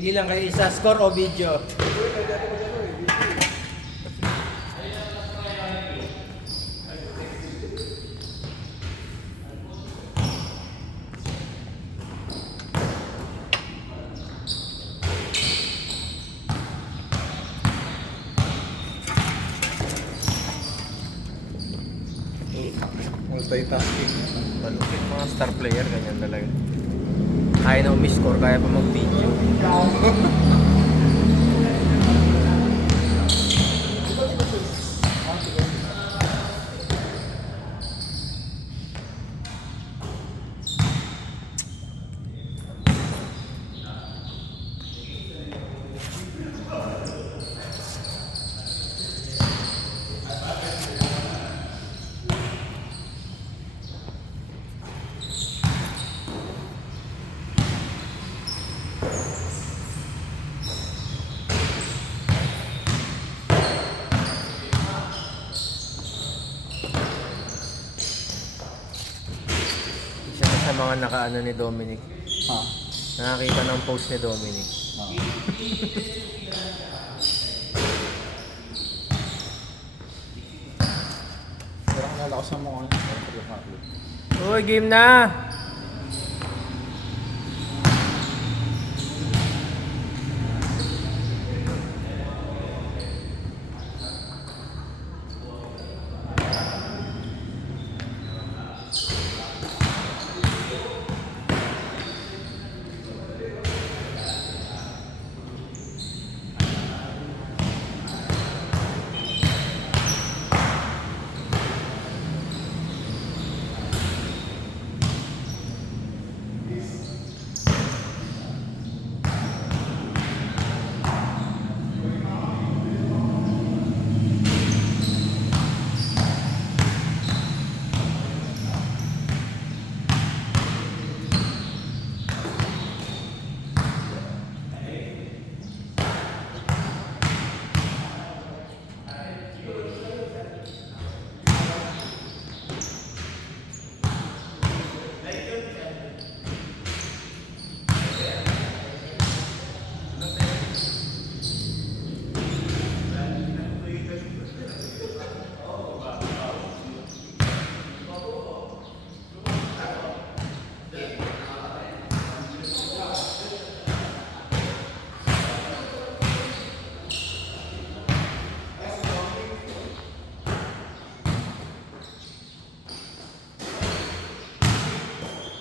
Pili lang kayo sa score o video. Multitasking. Malupit mga star player, ganyan talaga. Kaya na umiscore, kaya pa mag-video. Isa na sa mga nakaano ni Dominic. Ha? Nakakita ng post ni Dominic. Pero ang lalakas ng mga Uy, game na!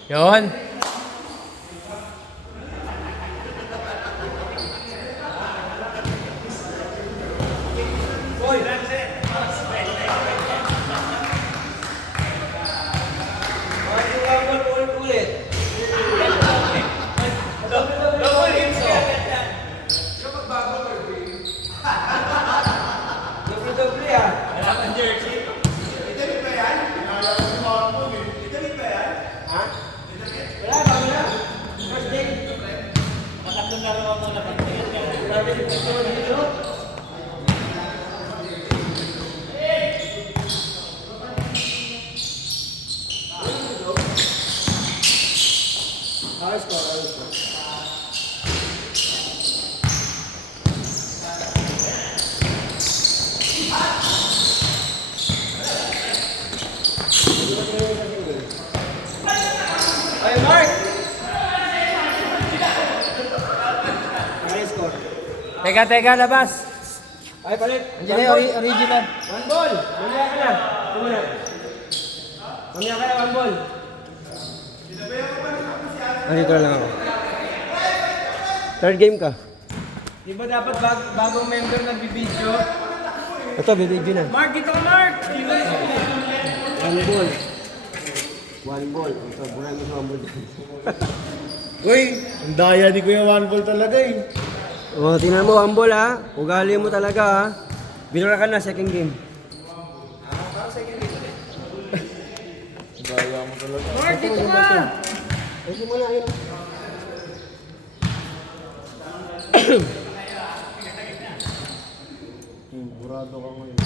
Yon. Ay, Mark! Teka, labas! Ay, palit! Andiyan na yung original. One ball! Mamaya ka na! Mamaya ka na, one ball! Nandito lang ako. Third game ka. Di ba dapat bagong member nagbibideo? Ito, bibigyo na. Mark, dito ka, Mark! One ball. One ball. Ito, buhay mo sa one ball. Uy, ang daya ni Kuya One Ball talaga eh. O, tingnan mo, one ball ha. Ugali mo talaga ha. Binura ka na, second game. Daya mo talaga. Mark, dito ka! Ay, simula yun. Burado ka ngayon.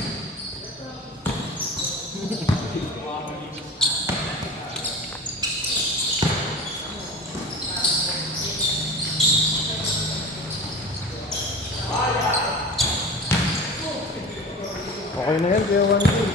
Okay na yan, kaya 1 goal.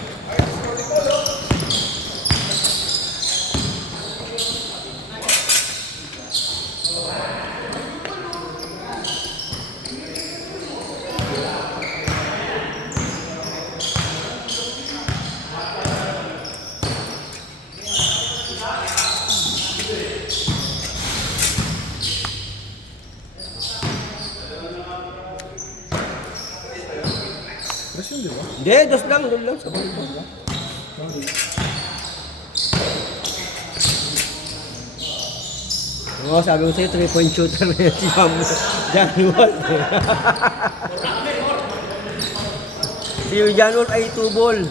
Press yun, di ba? Hindi, dos lang. Sabay ko lang. Oo, sabi ko sa'yo, 3-point shooter na yan si John Wall. Si John Wall ay 2 ball.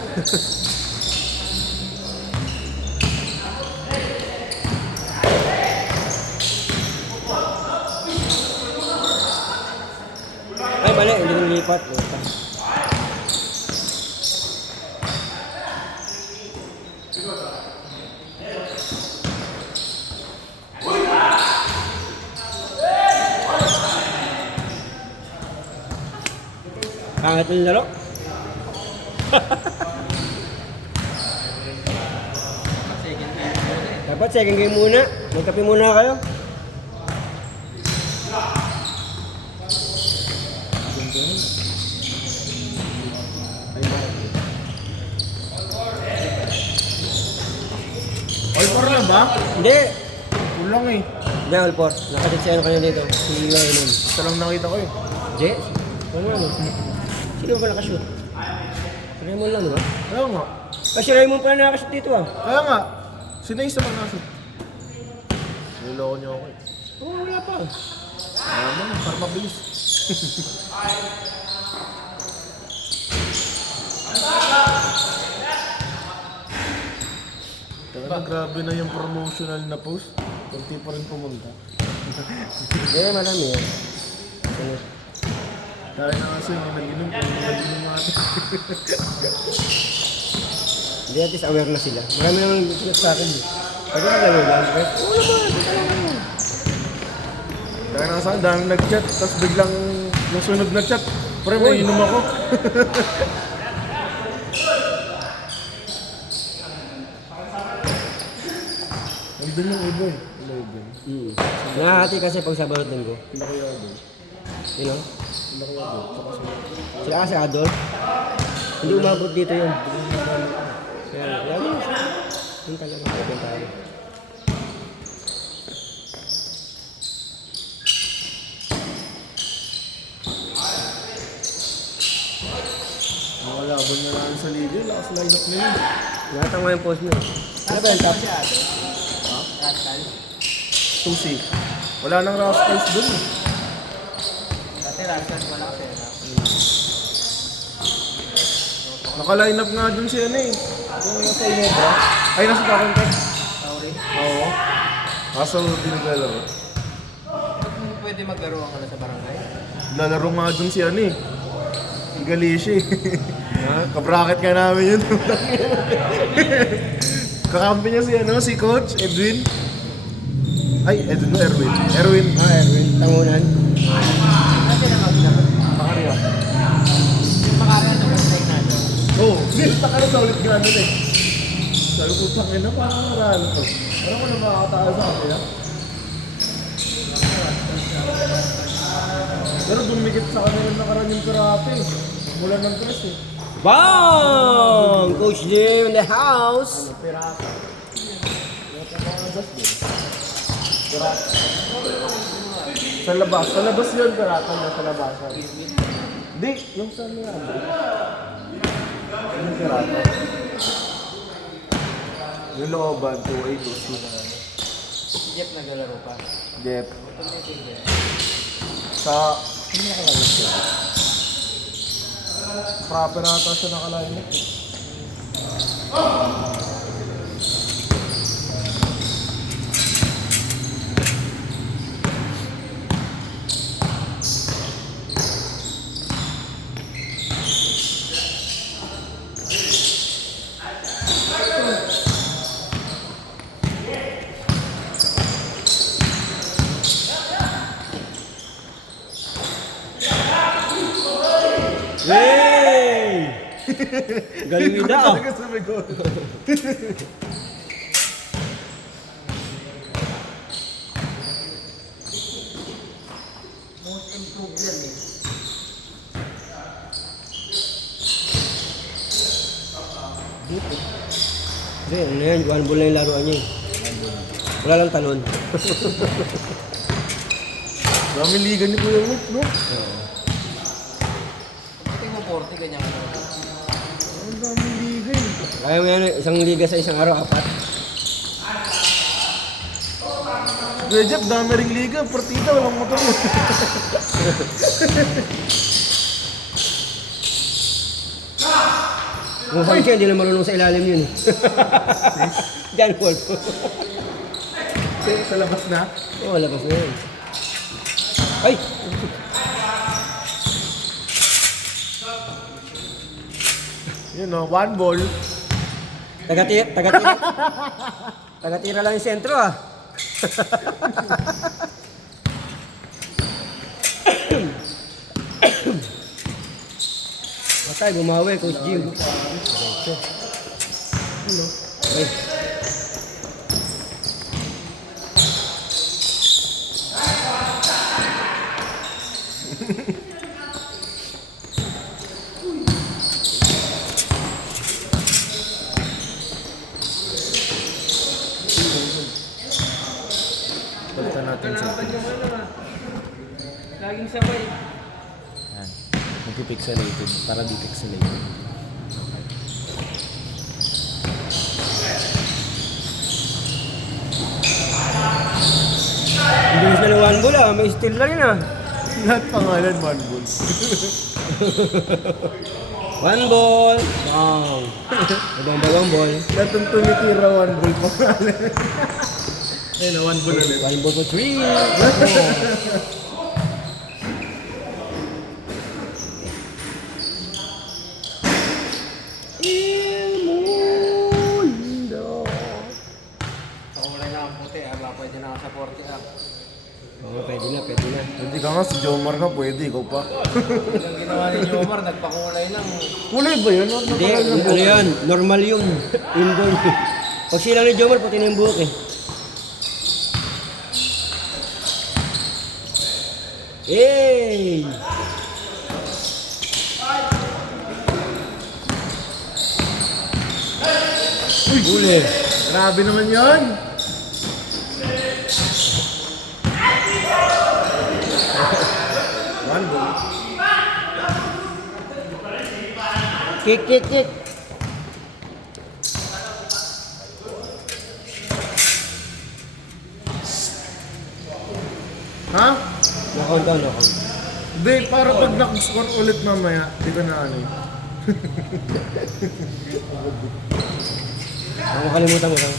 Ay, mali. Hindi ko nilipat. Pangit yung laro. Dapat second game muna. Magkape muna kayo. All for na ba? Hindi. Kulang eh. Hindi, all four. Nakasit siya kayo dito. Si Raymond. Ito lang nakita ko eh. Hindi. Ano ano? Sino ba nakashoot? Si Raymond lang, di ba? Kaya nga. Kasi Raymond pa nakashoot dito ah. Kaya nga. Sino yung isa pa nasa? Niloko niyo ako eh. Oo, wala pa. Naman, para mabilis. Talaga grabe na yung promotional na post. Kunti pa rin pumunta. Hindi, marami yan. Ano? Dahil na kasi yung nag-inom natin. Hindi, at least aware na sila. Marami naman nagsulat sa akin. Pag naglaro lang, guys. Oo naman, ito lang naman. Dahil na sa akin, daming nag-chat. Tapos biglang yung sunod na chat. Pre, may inom ako. Nandun yung iba eh. Eleven. Nakahati kasi pag sa bawat linggo. Pila ko yung iba. You know? Pila ko yung iba. Tsaka sa Sila kasi Adolf. Hindi umabot dito yun. Kaya, yan yun. Yun talaga. Yun tayo. mga laban na lang sa liga. Lakas lineup na yun. Nakita mo yung post mo. Ano ba yung top? Susi. Wala nang Rascals dun eh. Dati Rascal malakas eh. Naka-line up nga dun si ano eh. Yung nasa Inebra. Ay, nasa Pacontex. Sorry. Oo. Kaso hindi naglalaro. Pwede maglaro ang sa barangay. Lalaro nga dun si ano eh. Si Galicia eh. Kabracket ka namin yun. Kakampi niya si ano, si Coach Edwin. Ay, Edwin no, Erwin. Erwin. Erwin. Tangunan. Kasi na maglaro. Makarya. Makakaroon ng mistake natin. Oo, nilita ka na sa ulit gano'n eh. Sabi ko, tangin na parang marano to. Parang ko na makakataas sa akin ah. Pero dumikit sa kanila nakaraan yung karate eh. Mula ng press eh. Bang! Coach Jim in the house. Pirata. Pirata. Sa labas. Sa labas yun, pirata na sa labasan. Di, yung sa mga ano. Yung pirata. Yung looban, 2A, 2C na. Si Jeff naglalaro pa. Jeff. Sa... Ano nakalagay siya? Proper ata siya nakalagay. Yay! Galing nila ah. Talaga sumigot. Most improved yan eh. Hindi, ano yan, one ball na yung laruan niya eh. Wala lang talon. Dami liga ni Kuya Wick, no? Pagdating mo 40, ganyan ka naman. Ang dami liga eh. Kaya mo yan, isang liga sa isang araw, 4. Kuya Jeff, dami ring liga. Partida, walang motor mo. Kung saan siya, hindi na marunong sa ilalim yun eh. Diyan, Wolf. Sa labas na. Oo, labas na yun. Ay! Yun no, one ball. Tagatira lang yung sentro ah. Matay, bumawi, Coach Jim. Ay. Pagta natin sa Laging sabay. yan. Magpipixelated para di pixelated. Ang bilis na ng one ball ah, may steal na rin ah. Lahat pangalan, one ball. One ball. Wow. Bagong ball. Lahat ng tumitira, one ball pangalan. Ayun na, one ball ulit. One ball for 3. Pakulay na ang puti, aba pwede na ako sa 40 up. Oo, pwede na, pwede na. Hindi ka nga, si Jomar na pwede, ikaw pa. Ang ginawa ni Jomar, nagpakulay lang. Kulay ba yun? Hindi, ano yan, normal yung indoor. Pag sila ni Jomar, pati na yung buhok eh. Hey! Uli. Grabe naman yun. One ball. Kick, kick, kick. Ha? No-count daw, no-count. Hindi, para pag nakascore ulit mamaya, di ko na ano eh. Ang makalimutan mo lang.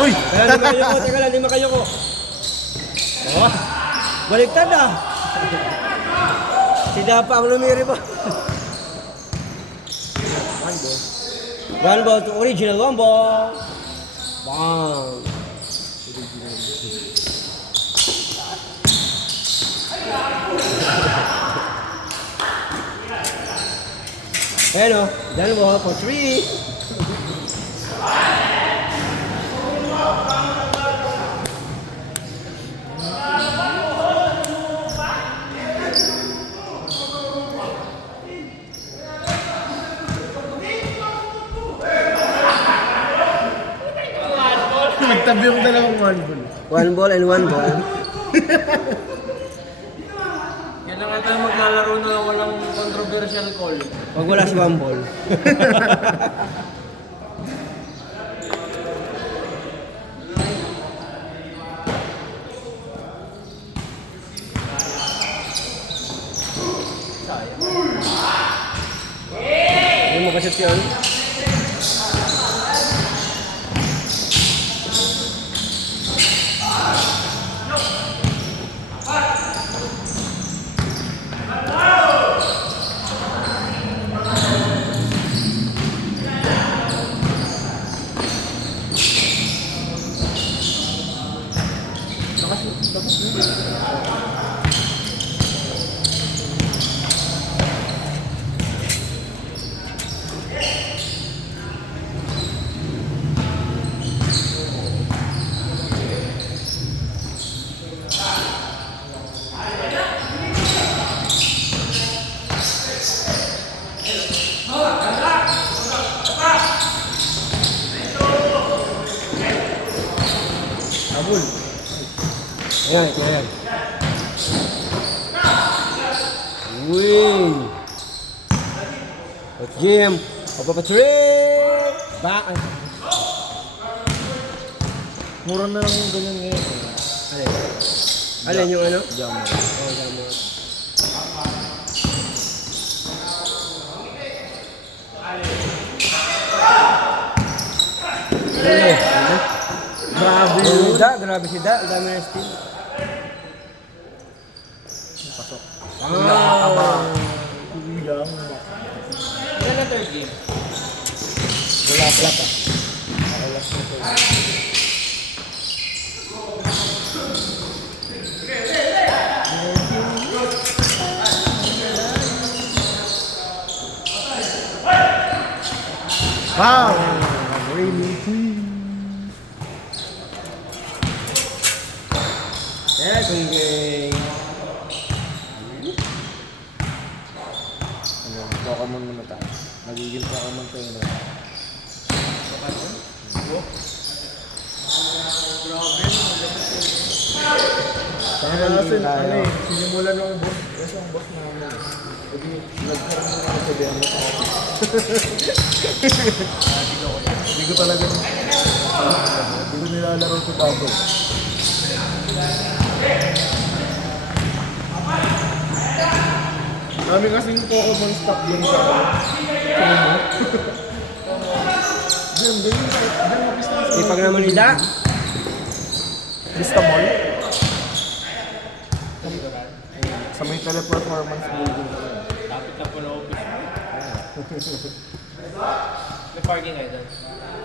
Uy! Kaya di makayoko, teka lang, di makayoko. Oh, baliktad na. Si Dapa ang lumiri pa. One ball to original, one ball. Bang. Ayan o, done ball for 3. Nagtabi yung dalawang one ball. One ball and one ball. Yan lang ito maglalaro na walang controversial call. Pag wala si one ball. Hindi mo kasi yun. full. Ayan, ito yan. Wing! At Jim! Papapatrick! Back! Mura na lang yung ganyan ngayon. Alin? Alin yung ano? Jammer. Oh, damo. Alin? Grabe Oh, yun. grabe si Da. Ang dami na steal. Pasok. Ah! Hindi lang. Ilan na third game? Wala pala pa. Wow! Really? Eh, kung Ano, Pokemon muna tayo. Nagiging Pokemon tayo na. Kaya kasi, ano eh, sinimulan ng boss. Kasi ang boss namin. Hindi, nagkaroon na ako sa demo sa office. Hindi ko talaga, hindi ko nilalaro sa tabo. Dami kasing Pokemon stock dun sa Sumo. Diyan, business. ipag naman ni Da. Vista Mall. Sa may teleperformance building na yun. Lapit na po na office. May parking kayo doon.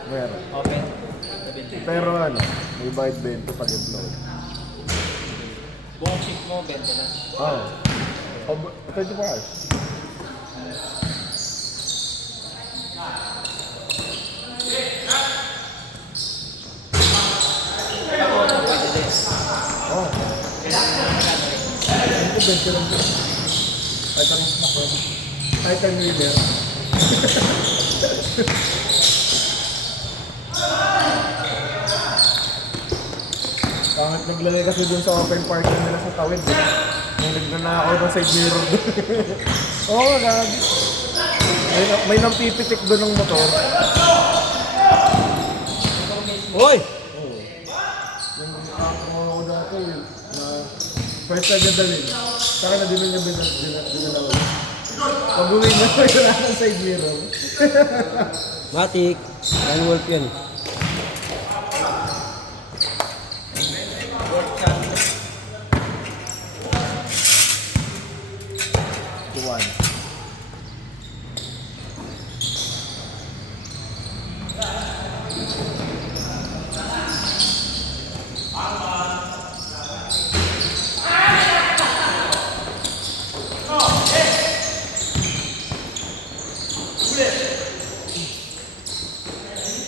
Meron. Open. Nabili. Pero ano, may bayad 20 pag upload. Buong shift mo, benta na. Oo. Oh, 24 hours. Ako, ano, pwede din. Oo. Ito 20 lang din. Kahit ang ako. Kahit ang leader. Pangit naglagay kasi dun sa open parking nila sa tawid. May nagnanakaw ng side mirror dun. Oo, gabi. May nampipitik dun ng motor. Hoy! Yung nakakakuha ko dati, na first na dadalhin. Saka na din niya dinalaw. Pag-uwi na wala ng side mirror. Matik. Ryan Wolf yan. Tuwan.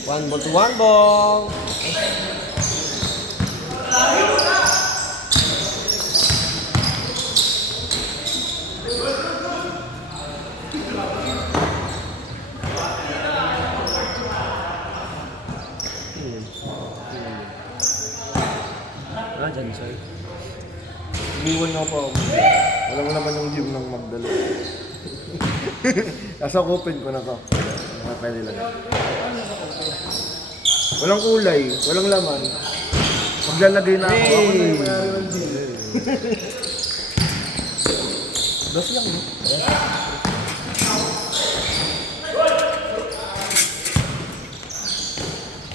One ball to one ball. Ah, dyan, sir. Iniwan nga po ako. Alam mo naman yung gym ng Magdalo. Nasa open ko na to. Pwede lang. Walang kulay, walang laman. Maglalagay na ako. Ako na yung mayari ng gym. Das lang, no?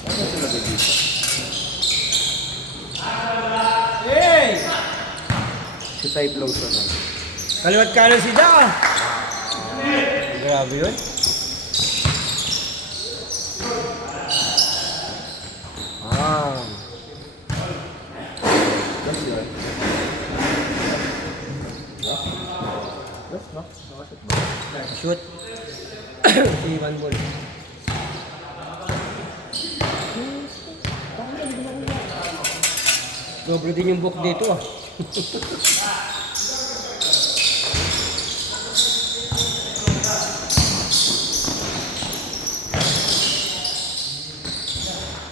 Ano sila dito? Hey! Si Type Lawson lang. Kaliwat kanan si Da. Grabe yun. Ah. Das yun. Das, no? Nakasot ba? Shoot. Si Van Ball. Dobre din yung book dito ah.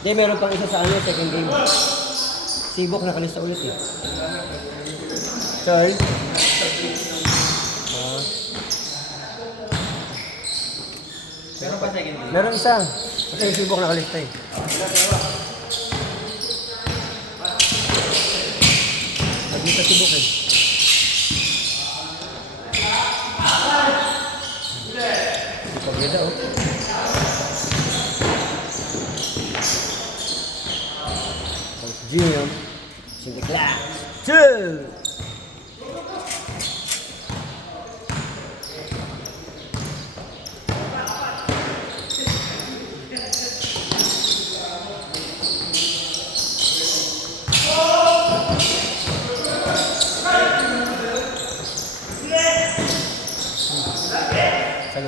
Hindi, meron pang isa sa ano, second game. Sibok nakalista ulit eh. Sorry? Pero pa second game. Meron isa. Kasi yung Sibok nakalista eh. Nagmita Sibok eh. Hindi pa beda oh. Coach Jim. Sindi class. 2!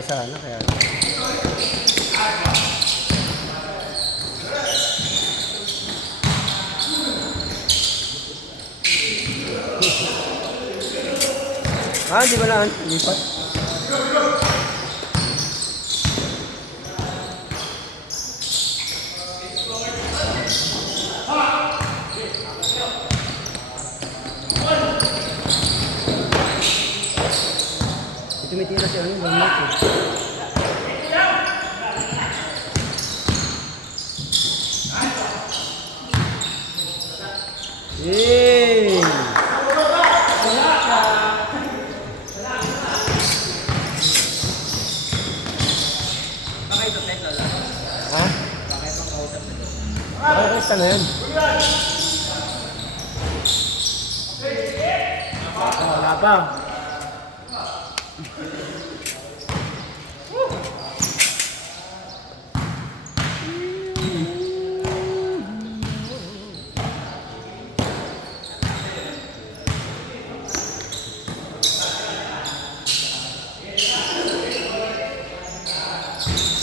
Sana kaya. Di ba na? Lipat. Tumitira siya ano, bangit eh. Yay! Baka ito set na lang. Ha? Baka itong kausap na ito. Basta na yan. Wala pa.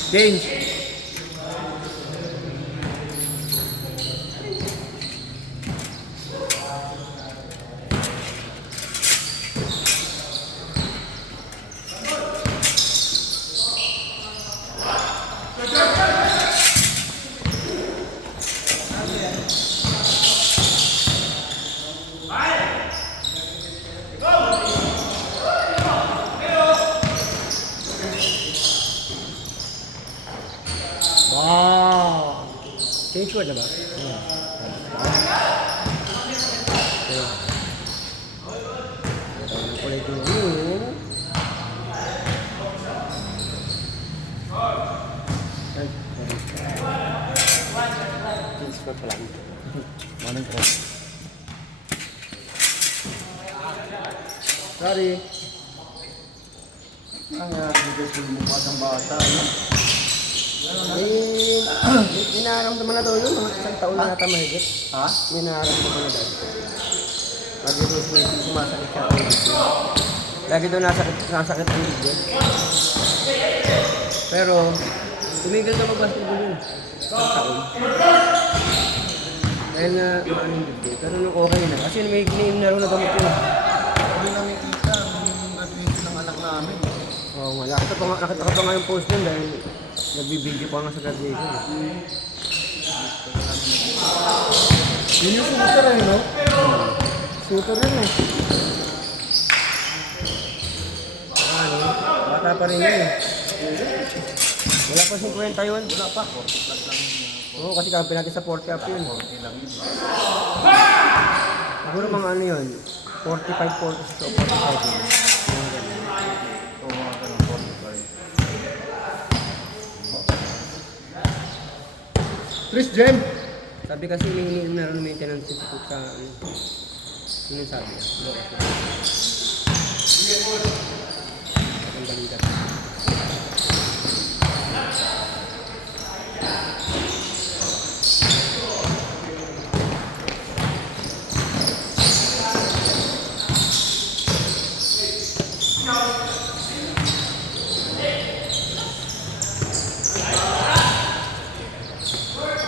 Change. Wow! Change word na ba? Kulay blue. Change word pala. Manang ko. Sorry. Ang bigay ko yung mukha ng bata. May nararamdaman na daw yun, mga isang taon na nata mahigit. Ha? May nararamdaman na daw. Lagi daw sumasakit siya ang bigyan. Lagi daw nasakit ang bigyan. Pero, tumigil na mag-basketball yun. Isang taon. Dahil na maano yung bigyan. Pero nung okay na. Kasi may iniinaro na gamot yun. Hindi namin kita yung graduation ng anak namin. Oo nga, nakita pa nga yung post nun dahil nagbibideo pa nga sa graduation. Yun yung shooter eh, no? Shooter yun eh. Ano, bata pa rin yun eh. Wala pa 50 yun. Wala pa. 40 plus lang yun. Oo, kasi kampi natin sa 40 up yun. 40 lang yun. Siguro mga ano yun, 45, 46 o 45 yun. So, mga ganun, 45. Chris Jem! Sabi kasi may meron maintenance sa ano. Yun yung sabi niya. Ang balikat.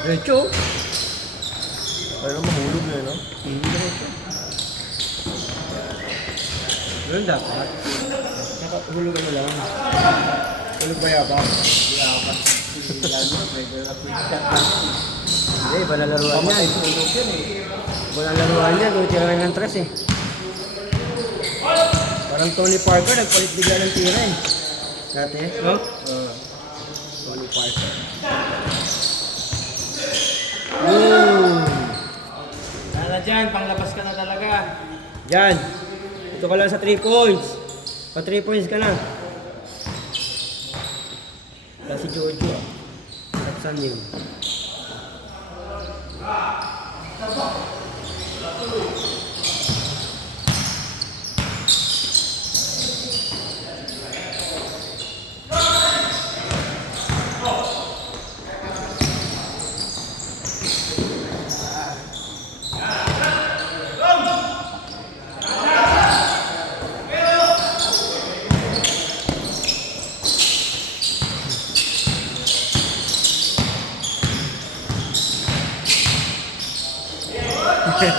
Diretso. Pero mahulog eh, no? Diretso. Ganun dapat. Nakahulog ano lang. Hulog ba yabang? Lalo, medyo na quick shot lang. Hindi, iba na laruan Pamatay yan. sulok yan eh. Iba na laruan yan, kung tira ng tres eh. Parang Tony Parker, nagpalit bigla ng tira eh. Dati, no? Tony Parker. Boom! Sana dyan, panglabas ka na talaga. Yan. Ito ka lang sa 3 points. Pa 3 points ka na. Wala si Jojo ah. Saksan yun.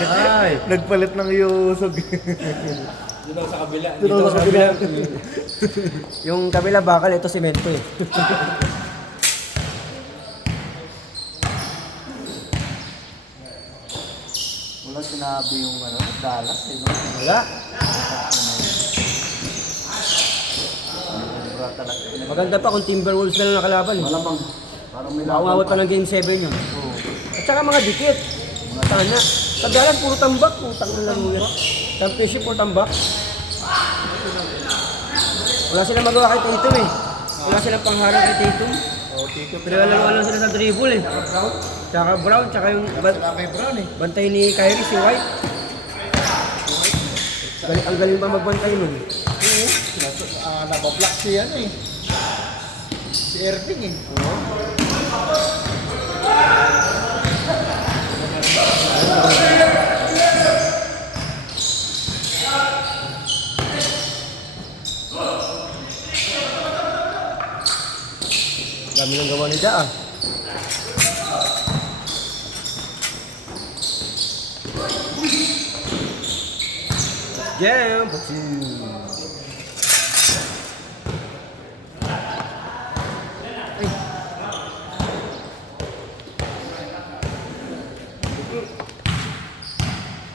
Ay! Nagpalit ng iusog. Doon ako sa kabila. Dito sa kabila. Yung kabila bakal, ito semento eh. Wala sinabi yung ano, Dallas eh. No? Wala. Wala talaga. Maganda pa kung Timberwolves na lang nakalaban eh. Malamang. Parang may Umawat pa ng game 7 yun. Oo. At saka mga dikit. Sana. Sa dalan, puro tambak. Putang na laro yan. Championship, puro tambak. Wala silang magawa kay Tatum eh. Wala silang pangharap kay Tatum. Oh, Tito. Pinalalawa lang sila sa dribble eh. Tsaka Brown, tsaka yung Sila kay Brown eh. bantay ni Kyrie, si White. Ang galing ba magbantay nun? Oo. Nabablock siya ano eh. Si Irving eh. Dami ng gawa ni Da ah. Jam!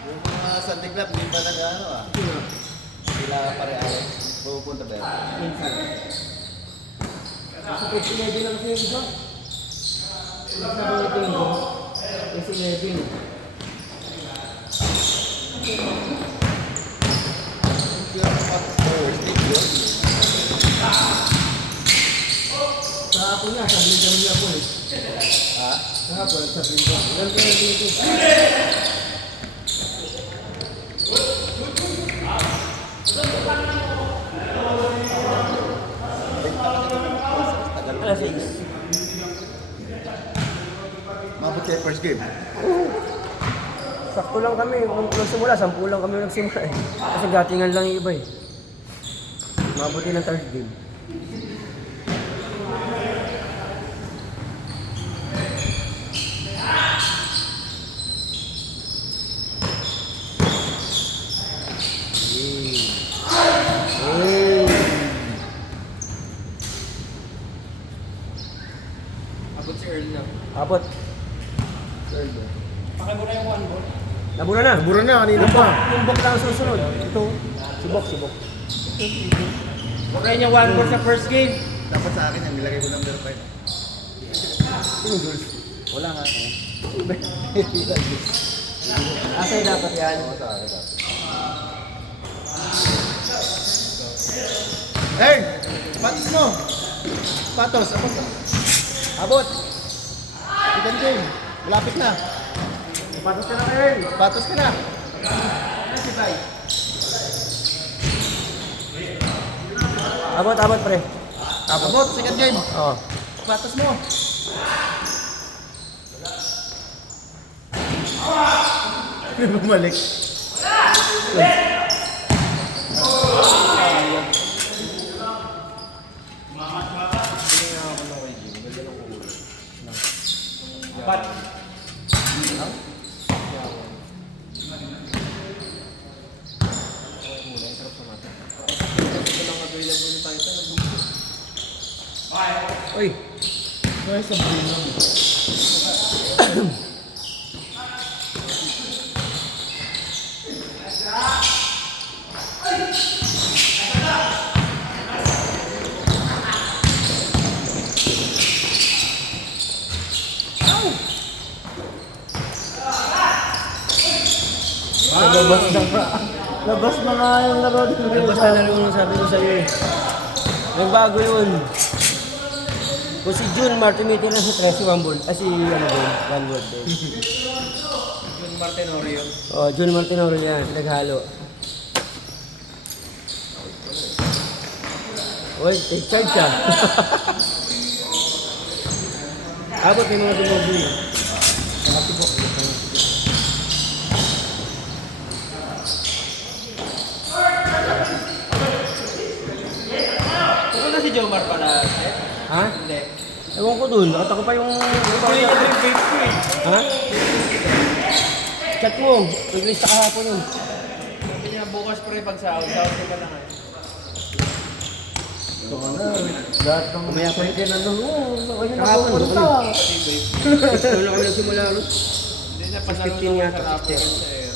Yung mga Santi Club, hindi ba nag-ano ah? Sila pare-alas. Pupunta ba yan? Kasi 11 lang kasi yung iba. Sabi ito yung kasi 11. Sa hapon nga, sabihin kami niya po eh. Ha? Sa hapon, sabihin ko. Ilan ko yung dito? Alas 6. Mabot kayo first game. Sakto lang kami. Kung nagsimula, 10 lang kami nagsimula eh. Kasi gatingan lang yung iba eh. Mabuti ng third game. Abot si Earl na. Abot. Pakibura yung one ball. Nabura na. Mura na, kanina pa. Yung bok lang ang susunod. Ito. Subok. Bura niya one ball sa first game. Dapat sa akin yan, nilagay ko number 5. Sino girls? Wala nga. Asay dapat yan. Sa akin dapat. Ern! Patos mo! Patos, abot ka. Abot! Second game. Malapit na. Patos ka na kayo. Patos ka na. Abot pre. Abot, second game. Oo. Patos mo. Bumalik. But, Uy. Ay, sabihin lang. Labas na nga yung laro ni Miguel. Labas na laro nung sabi ko sa'yo eh. Nagbago yun. Kung si June Martin may tira sa 13, 1 ball. Si ano din, 1 word din. Jun Martenorio. Oh, June Martin Oro yan, naghalo. Uy, take charge siya. Abot may mga dumobi. Nakatibok. Ano na si Jomar pala? Ha? Hindi. Ewan ko dun, nakata ko pa yung... Hindi ko yung vape ko eh. Ha? Chat mo, nag-list ka kahapon nun. Sabi niya bukas pre pag sahod ka lang eh. Ito ka na. Lahat ng Mamaya pa rin. ano mo. Ano na Kahapon, pupunta? Ano na kami nagsimula nun? Hindi na panalo 15 naman yata, sa kapon 15. sa aero.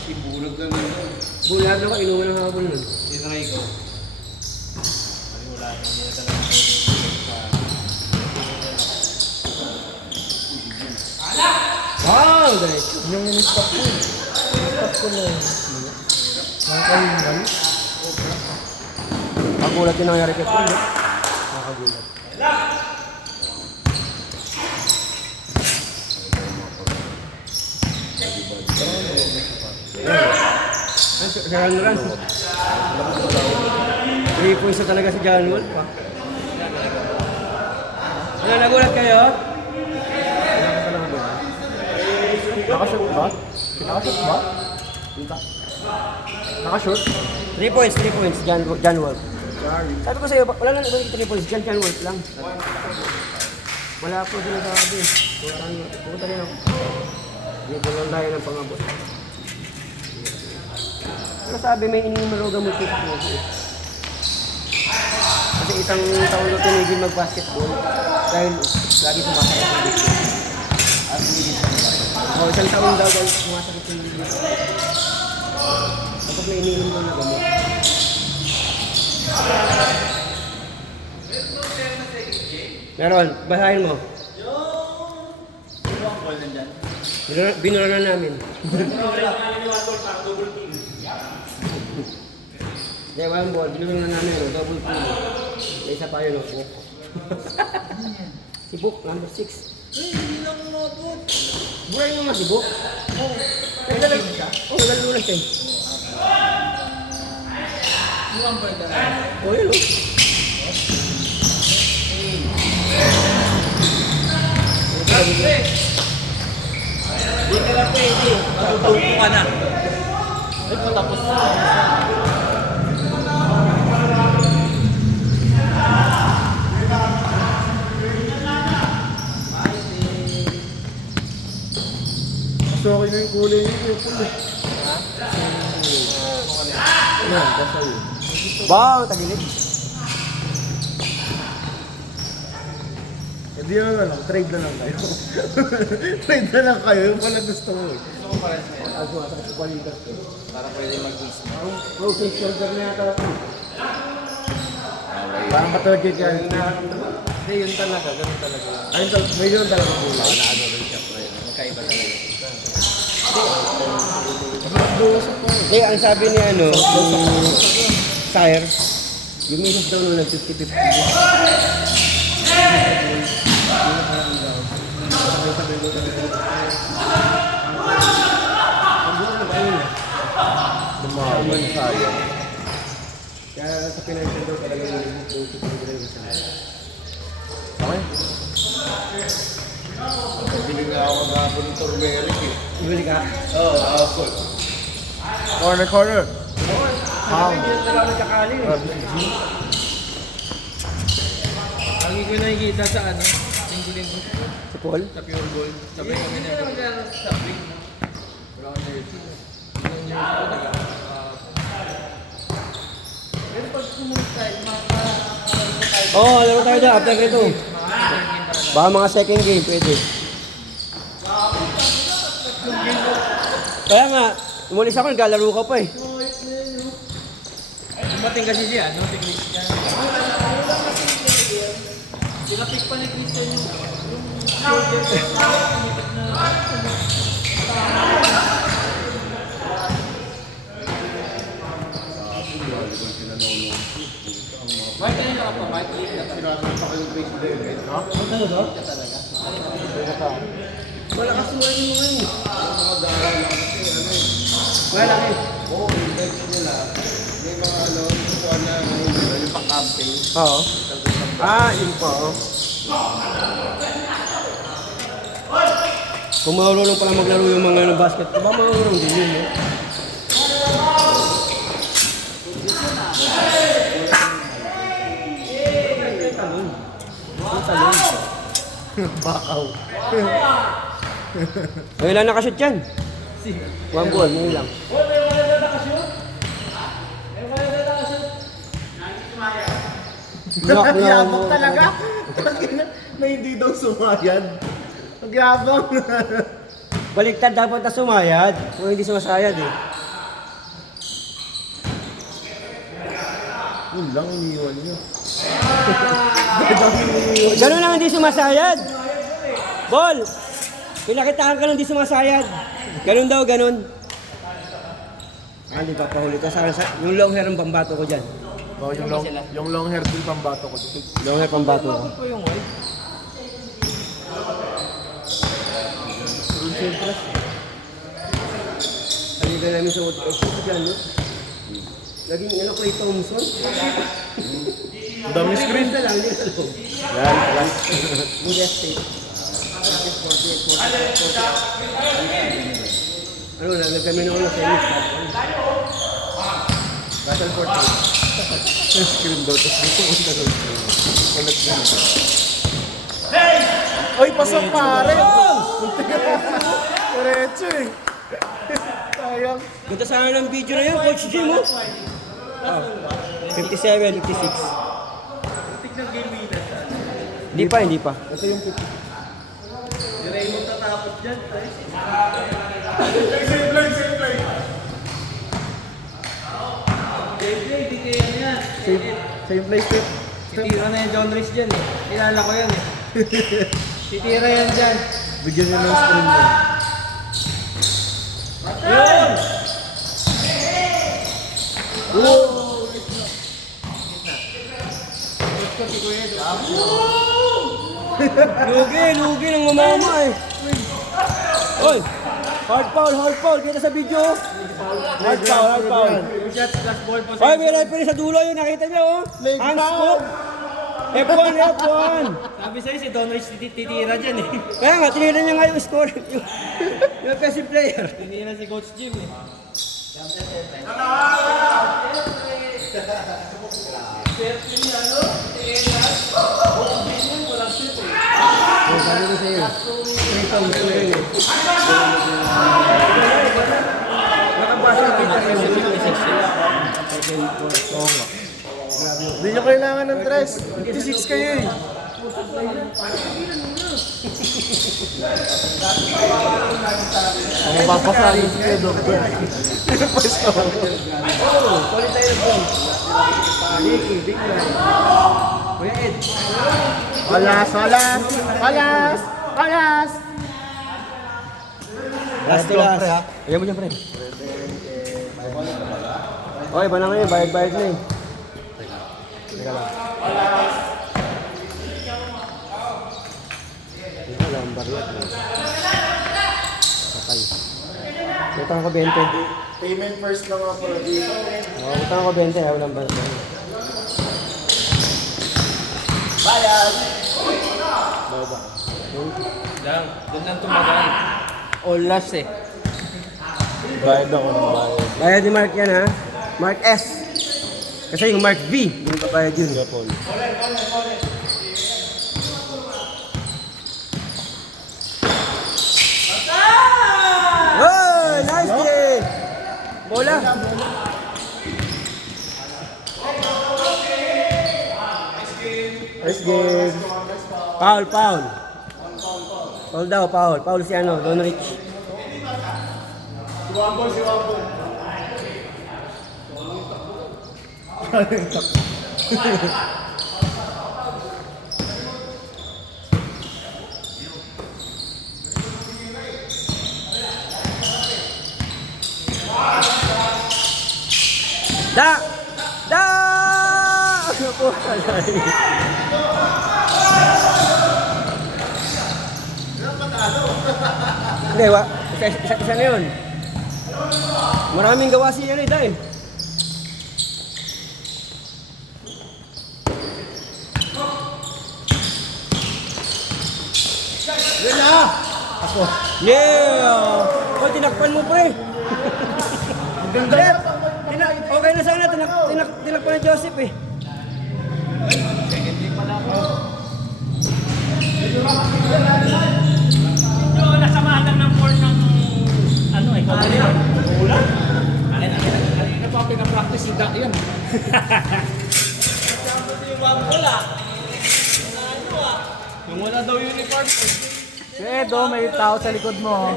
Si Bulag lang yun. Bulag ako, inuman ng hapon nun. Tinry ko. Ay wala na niya talaga Wow, guys! Yung in-stop ko. In-stop ko na. Nakakahingal. Nakagulat yung nangyari kay Paul. Nakagulat. Si John Wall. 3 points na talaga si John Wall pa. Ano, nagulat kayo? Nakashoot ba? Nakashoot ba? Nakashoot? 3 points, John Wall. Sorry. Sabi ko sa'yo, wala nang ibang 3 points, John Wall lang. Wala po sinasabi. Pumunta rin ako. Dito lang tayo ng pangabot. Ano sabi, may inimaroga mo tip mo. Kasi isang taon na tinigil mag-basketball dahil lagi sumasakit ng dito. At isang taon daw dahil sumasakit ng dito. Tapos may iniinom daw na gamot. Meron, basahin mo. Binura na namin. Hindi, walang ball. Binura na namin. Double pool. May isa pa yun. Book. Si Book, number 6. hindi lang umabot. Buhay mo nga si Book. Oo. Naglalaro siya? Oo, naglalaro siya. Buwan pa rin Oo, yun o. Hindi ka lang pwede. Matutulpo ka na. Ay, patapos na. So, okay na yung kulay niyo. Yung kulay. Yan, dasal. Wow, tagilid. Hindi na lang. Trade na lang kayo. Trade na lang kayo. Yung pala gusto mo eh. Gusto ko pa rin sa'yo. Ako, sa kwalitas ko. Para pwede mag-quiz mo. Rotate shoulder na yata ako. Parang katulad kay Karen. Hindi, yun talaga. Ganun talaga. Ayun talaga. May yun talaga kulay. Na ano rin siya, pre. Magkaiba talaga. Hindi, ang sabi ni ano, ni Sire, yung minus daw nung nag-50-50. Dumaman sayang. Kaya sa financial daw talaga yung Okay. Bili nga ako na ako ng turmeric eh. Ibili ka? Oo, ako. Corner. Ham. Hindi na talaga nagkakali eh. Lagi ko nakikita sa ano, linggo-linggo Si Paul? sa Pure Gold. Sabay kami na naglaro sa Spring. Wala akong jersey. Yung jersey ko taga. Pero pag pumunta, Oo, laro tayo dyan after ito. Baka mga second game, pwede. Kaya nga, umulis ako, naglalaro ka pa eh. dumating kasi siya, no? Si Christian. Sinapik pa ni Christian yung shoulder. Bakit kanina ka pa? Bakit late ka talaga? Sinabi pa kayong face level. Ha? Talaga? Ka talaga? Wala kasi mo ngayon. Mga daraw lang kasi ano eh. Wala eh. Oo, yung bench nila. May mga ano, kukuha na yung pang-camping. Oo. Yun pa. Kung marunong pala maglaro yung mga basket, ba marunong din yun, eh? Bakaw. Ngayon lang nakashoot yan. One ball, ngayon lang. Nagyabang talaga. Na hindi daw sumayad. Nagyabang. Baliktad dapat na sumayad. Kung hindi sumasayad eh. Yun lang, iniiwan niyo. Ganun lang hindi sumasayad. Ball! Pinakitaan ka lang hindi sumasayad. Ganun daw, ganun. Hindi pa pahuli ka sa yung long hair ang pambato ko dyan. Oh, yung long hair din pambato ko. Long hair pambato ko. Ito yung white. Ano ka namin sa hotel? Ito dyan, no? Laging ano, Clay Thompson? Ang dami screen. Na lang, hindi sa loob. Yan. Hindi estate. Ano, nagkami na ulo sa inyo. Battle 14. Screen daw. Tapos gusto ko sa screen. Connect din. Ay, pasok pare! Diretso eh. Sayang. Ganda sana ng video na yun, Coach Jim, oh. 57, 56. Tignan game winner. Hindi pa. Ito yung pick. Yung Raymond tatapos dyan. Gameplay, di kaya na yan. Same place tip. Titira na yung John Rhys dyan eh. Kilala ko yan eh. Titira yan dyan. Bigyan niyo ng screen mo. Yun! Lugi ng mamama eh. Oy! Hard foul. Kita sa video. Hard foul. Two shots plus ball po Oy, may referee sa dulo yun. Nakita niyo, oh. Hands scoop. F1. Sabi sa'yo si Don Rich titira dyan eh. Kaya nga, tinira niya nga yung score. yung offensive player. Tinira si Coach Jim eh. Oh, sabi ko sa'yo. 3 pounds na yun eh. Nakabasa na kita kayo. Oo nga. Hindi nyo kailangan ng dress. 56 kayo eh. Ang papasahin si Edo. Pasto. Kulit tayo ng phone. Ricky, big man. Kuya Ed. Alas! Last to last. Ayan mo dyan, pre. Okay, ba na ngayon? Bayad na eh. Teka lang. Teka lang, bariyat mo. Patay. Utang ko 20. Payment first na nga pala dito. Utang ko 20, ayaw lang bariyat. Doon lang tumagal. All last eh. Bayad ako ng bayad. Bayad ni Mark yan ha. Mark S. Kasi yung Mark V, hindi pa bayad yun. Paul. Oh, nice kick! Bola. Nice game. Foul. Foul daw, foul. Foul si ano, Don Rich. Si Wambol. Da! Ano po? Hindi, isa na yun. Maraming gawa siya rin dahil. Yun na! Ako. Yeah! Oh, tinakpan mo pre. Ang ganda. Okay na sana, tinakpan ni Joseph eh. Medyo nasamahan lang ng form ng ano eh, ulan. Ulan? Ano pa pinapractice si Dak yan? Yung wala daw uniform. Si Edo, may tao sa likod mo.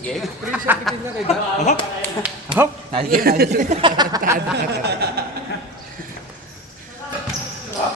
Screenshot itin na kay Dak. Nice game, nice game.